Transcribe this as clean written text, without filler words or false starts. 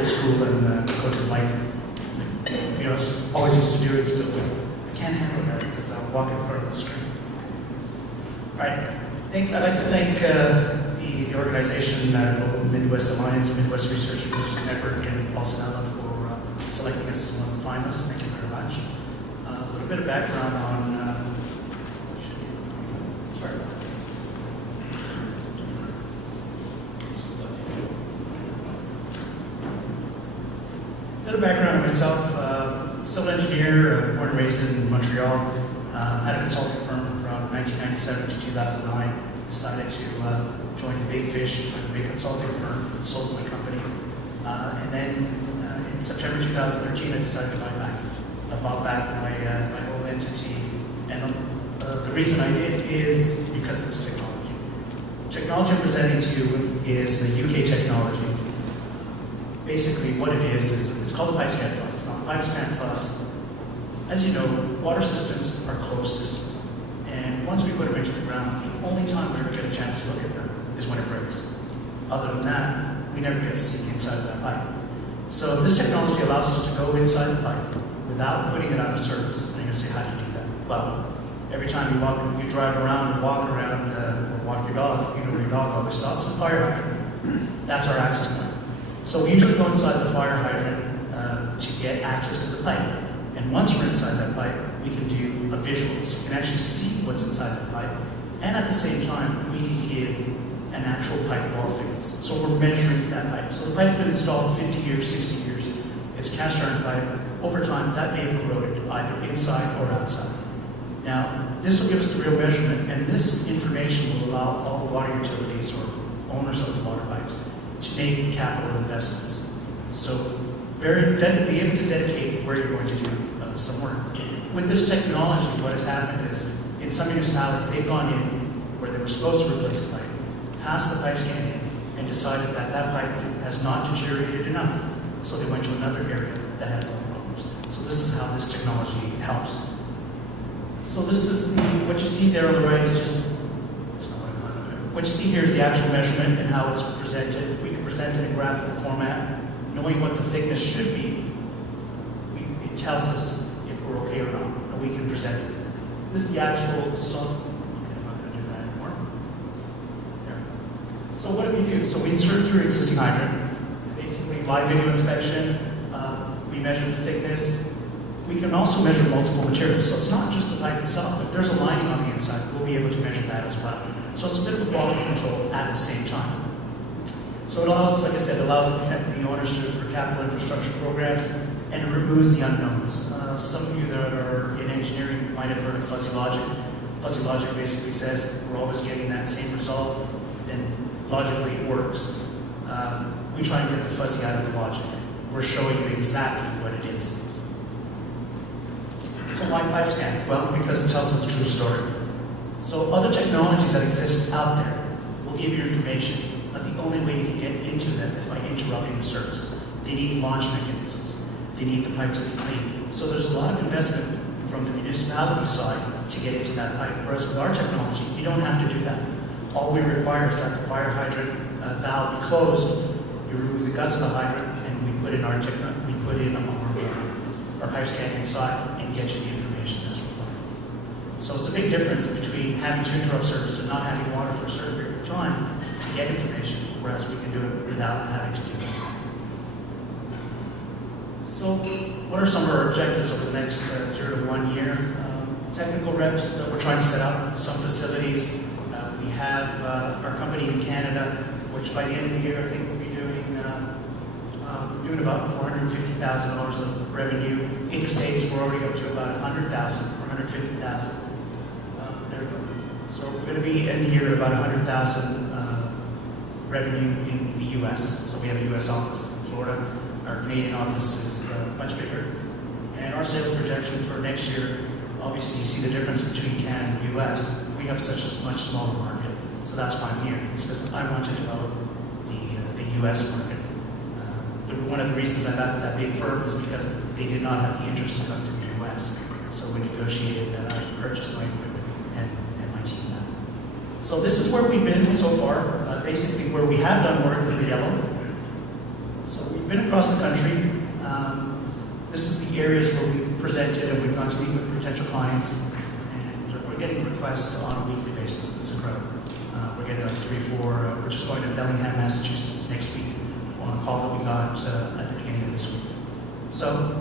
old school and go to the mic. You know, always used to do it, still do. I can't handle that because I'm walking in front of the screen. All right. I'd like to thank the organization, Midwest Alliance, Midwest Research and Diversity Network, and Paul Sinella for selecting us as one of the finalists. Thank you very much. A little bit of background on. Sorry. A little background on myself. Civil engineer, born and raised in Montreal. Had a consulting firm from 1997 to 2009. Decided to join the big fish, join the big consulting firm, sold my company. And then in September 2013, I decided to buy back. I bought back my whole entity. And the reason I did is because of this technology. Technology I'm presenting to you is a UK technology. Basically what it is it's called the PipeScan Plus. Now the PipeScan Plus, as you know, water systems are closed systems. And once we put them into the ground, the only time we ever get a chance to look at them is when it breaks. Other than that, we never get to see inside of that pipe. So this technology allows us to go inside the pipe without putting it out of service. And you're going to say, how do you do that? Well, every time you drive around and walk around or walk your dog, you know where your dog always stops, a fire hydrant. That's our access point. So we usually go inside the fire hydrant to get access to the pipe. And once we're inside that pipe, we can do a visual, so we can actually see what's inside the pipe. And at the same time, we can give an actual pipe wall thickness. So we're measuring that pipe. So the pipe's been installed 50 years, 60 years. It's a cast iron pipe. Over time, that may have corroded, either inside or outside. Now, this will give us the real measurement, and this information will allow all the water utilities or owners of the water pipes to make capital investments. So be able to dedicate where you're going to do some work. With this technology, what has happened is, in some municipalities, they've gone in where they were supposed to replace a pipe, passed the pipe scan in, and decided that that pipe has not deteriorated enough. So they went to another area that had no problems. So this is how this technology helps. So this is what you see there on the right is just, what you see here is the actual measurement and how it's presented. We can present it in graphical format. Knowing what the thickness should be, it tells us if we're okay or not, and we can present it. This is the actual, okay, I'm not going to do that anymore. There. So what do? So we insert through existing hydrant, basically live video inspection, we measure the thickness. We can also measure multiple materials, so it's not just the pipe itself. If there's a lining on the inside, we'll be able to measure that as well. So it's a bit of a quality control at the same time. So it allows, like I said, allows the owners for capital infrastructure programs, and it removes the unknowns. Some of you that are in engineering might have heard of fuzzy logic. Fuzzy logic basically says we're always getting that same result, then logically it works. We try and get the fuzzy out of the logic. We're showing you exactly what it is. So why PipeScan? Well, because it tells us the true story. So other technologies that exist out there will give you information, but the only way you can get into them is by interrupting the service. They need launch mechanisms. They need the pipe to be clean. So there's a lot of investment from the municipality side to get into that pipe. Whereas with our technology, you don't have to do that. All we require is that the fire hydrant valve be closed. You remove the guts of the hydrant, and we put in our pipe scan inside and get you the information that's required. So it's a big difference between having to interrupt service and not having water for a certain period of time to get information, whereas we can do it without having to do it. So what are some of our objectives over the next 0 to 1 year? Technical reps that we're trying to set up, some facilities. We have our company in Canada, which by the end of the year I think we'll be doing about $450,000 of revenue. In the States, we're already up to about 100,000 or 150,000. There we go. So we're going to be in the year at about 100,000 revenue in the U.S. So we have a U.S. office in Florida. Our Canadian office is much bigger. And our sales projection for next year, obviously you see the difference between Canada and the U.S. We have such a much smaller market. So that's why I'm here. It's because I want to develop the U.S. market. One of the reasons I left that big firm is because they did not have the interest to come to the U.S. So we negotiated that I purchased my equipment and my team now. So this is where we've been so far. Basically where we have done work is the yellow. So we've been across the country. This is the areas where we've presented and we've gone to meet with potential clients, and we're getting requests on a weekly basis. It's incredible. We're getting like 3, 4. We're just going to Bellingham, Massachusetts next week on a call that we got at the beginning of this week. So